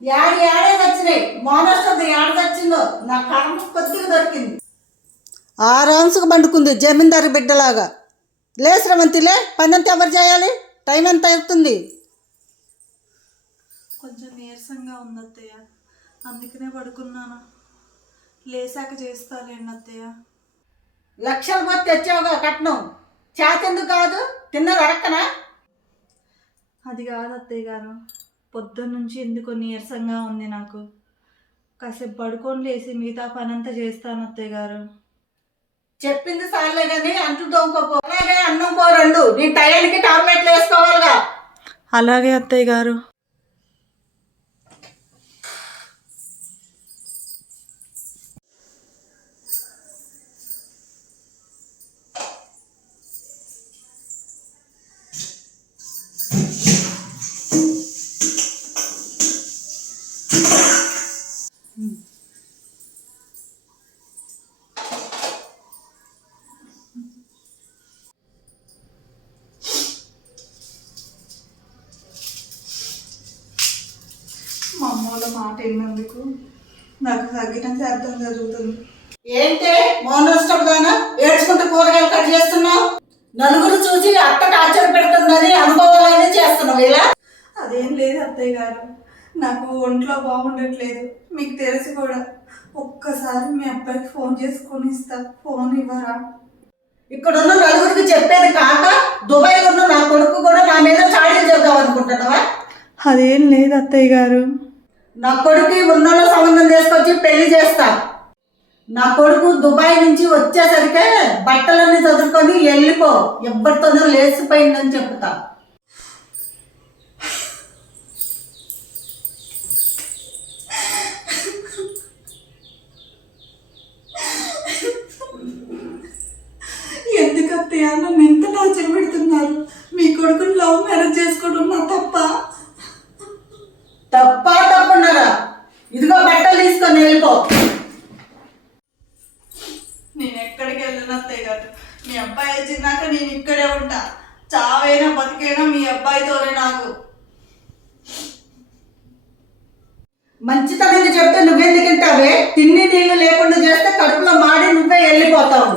ఏడే వచ్చినాయి మోనొస్తుంది ఏడ వచ్చిందో నా కర్మ కొద్దిగా దొరికింది. 6 అవర్స్కి పండుకుంది జమీందారు బిడ్డలాగా. లేశ్రవంతిలే పనంతా ఎవరు చేయాలి? టైం ఎంత అవుతుంది? కొంచెం నీరసంగా ఉంది అత్తయ్య, అందుకనే పడుకున్నాను. లేసాక చేస్తాలేండి అత్తయ్య. లక్షలు పోతే తెచ్చావుగా కట్నం, చేతెందుకు కాదు? తిన్నది అడక్కనా? అది కాదు అత్తయ్య గారు, పొద్దున్న నుంచి ఎందుకో నీరసంగా ఉంది నాకు. కాసేపు పడుకొని లేసి మిగతా పనంతా చేస్తాను అత్తయ్య గారు. చెప్పింది సార్లే కానీ అంట్లు తోముకోపో. అలాగే అన్నం పో 2. నీ టైంకి టాబ్లెట్లు వేసుకోవాలిగా. అలాగే అత్తయ్య గారు. మా అమ్మోళ్ళ మాట విన్నందుకు నాకు తగ్గిన అర్థం జరుగుతుంది. ఏంటే మౌనష్టంగానా ఏడ్చుకుంటూ కూరగాయలు కట్ చేస్తున్నావు? నలుగురు చూసి అత్త టార్చర్ పెడుతుందని అనుభవాలని చేస్తున్నావు ఇలా? అదేం లేదు అత్తయ్య గారు, నాకు ఒంట్లో బాగుండట్లేదు, మీకు తెలిసి కూడా. ఒక్కసారి మీ అబ్బాయికి ఫోన్ చేసుకొని ఇస్తా, ఫోన్ ఇవ్వరా? ఇక్కడున్న నలుగురికి చెప్పేది కాక దుబాయ్ ఉన్న నా కొడుకు కూడా నా మీద చాడీలు చెప్దాం అనుకుంటున్నావా? అదేం లేదు అత్తయ్య గారు. నా కొడుకు ఉన్నోళ్ళ సంబంధం తీసుకొచ్చి పెళ్లి చేస్తా. నా కొడుకు దుబాయ్ నుంచి వచ్చేసరికి బట్టలన్నీ చదువుకొని వెళ్ళిపో, ఎవరితోనో లేచిపోయిందని చెప్తా. ఎందుకు అత్తయ్య నన్ను ఎంత టార్చర్ పెడుతున్నారు? మీ కొడుకుని లవ్ మ్యారేజ్ చేసుకోవడం నా తప్పున్నారా? ఇదిగో బట్టలు తీసుకొని వెళ్ళిపో. నేను ఎక్కడికి వెళ్ళను అత్తయ్య గారు, మీ అబ్బాయి వచ్చినాక నేను ఇక్కడే ఉంటా. చావైనా బతికైనా మీ అబ్బాయితోనే నాకు. మంచితనంగా చెప్తే నువ్వెందుకు తింటావే? తిండి నీళ్లు లేకుండా చేస్తే కడుపులో మాడి నువ్వే వెళ్ళిపోతావు.